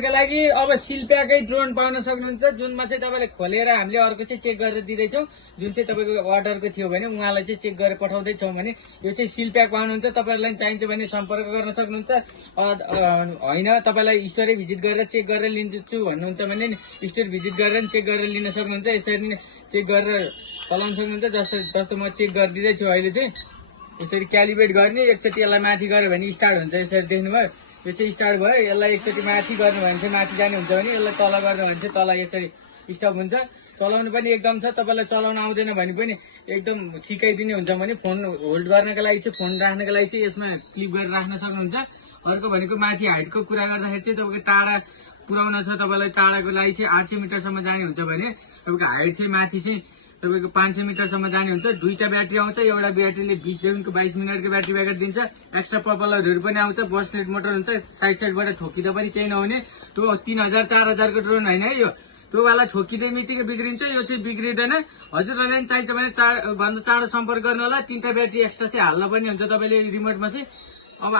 सम्पर्कका लागि अब शिल्प्याकै ड्रोन पाउन सक्नुहुन्छ, जुनमा चाहिँ तपाईँले खोलेर हामीले अर्को चाहिँ चेक गरेर दिँदैछौँ। जुन चाहिँ तपाईँको अर्डरको थियो भने उहाँलाई चाहिँ चेक गरेर पठाउँदैछौँ भने यो चाहिँ शिल्प्याक पाउनुहुन्छ। तपाईँहरूलाई चाहिन्छ भने सम्पर्क गर्न सक्नुहुन्छ। होइन तपाईँलाई स्टोरै भिजिट गरेर चेक गरेर लिन्छु भन्नुहुन्छ भने स्टोर भिजिट गरेर चेक गरेर लिन सक्नुहुन्छ। यसरी नै चेक गरेर चलाउन सक्नुहुन्छ। जस्तो म चेक गरिदिँदैछु अहिले चाहिँ यसरी क्यालिब्रेट गर्ने। एकचोटि यसलाई माथि गऱ्यो भने स्टार्ट हुन्छ। यसरी देख्नुभयो, यो चाहिँ स्टार्ट भयो। यसलाई एकचोटि माथि गर्नु भने चाहिँ माथि जाने हुन्छ भने, यसलाई तल गर्नु भने चाहिँ तल यसरी स्टप हुन्छ। चलाउनु पनि एकदम छ। तपाईँलाई चलाउन आउँदैन भने पनि एकदम सिकाइदिने हुन्छ भने फोन होल्ड गर्नको लागि चाहिँ, फोन राख्नको लागि चाहिँ यसमा क्लिप गरेर राख्न सक्नुहुन्छ। अर्को भनेको माथि हाइटको कुरा गर्दाखेरि चाहिँ तपाईँको टाढा पुर्याउन छ। तपाईँलाई टाढाको लागि चाहिँ 800 मिटरसम्म जाने हुन्छ भने तपाईँको हाइट चाहिँ माथि चाहिँ तपाईँको 500 मिटरसम्म जाने हुन्छ। दुईटा ब्याट्री आउँछ। एउटा ब्याट्रीले 20देखिको 22 मिनटको ब्याट्री ब्याकअप दिन्छ। एक्स्ट्रा पपुलरहरू पनि आउँछ। बसनेट मोटर हुन्छ। साइडबाट ठोकिँदा पनि केही नहुने। त्यो 3000 4000 को ड्रोन होइन है यो। त्यो वाला ठोकिँदै मितिकै बिग्रिन्छ। यो चाहिँ बिग्रिँदैन। हजुरहरूलाई पनि चाहिन्छ भने भन्दा चाँडो सम्पर्क गर्नु होला। 3टा ब्याट्री एक्स्ट्रा चाहिँ हाल्न पनि हुन्छ तपाईँले रिमोटमा चाहिँ। अब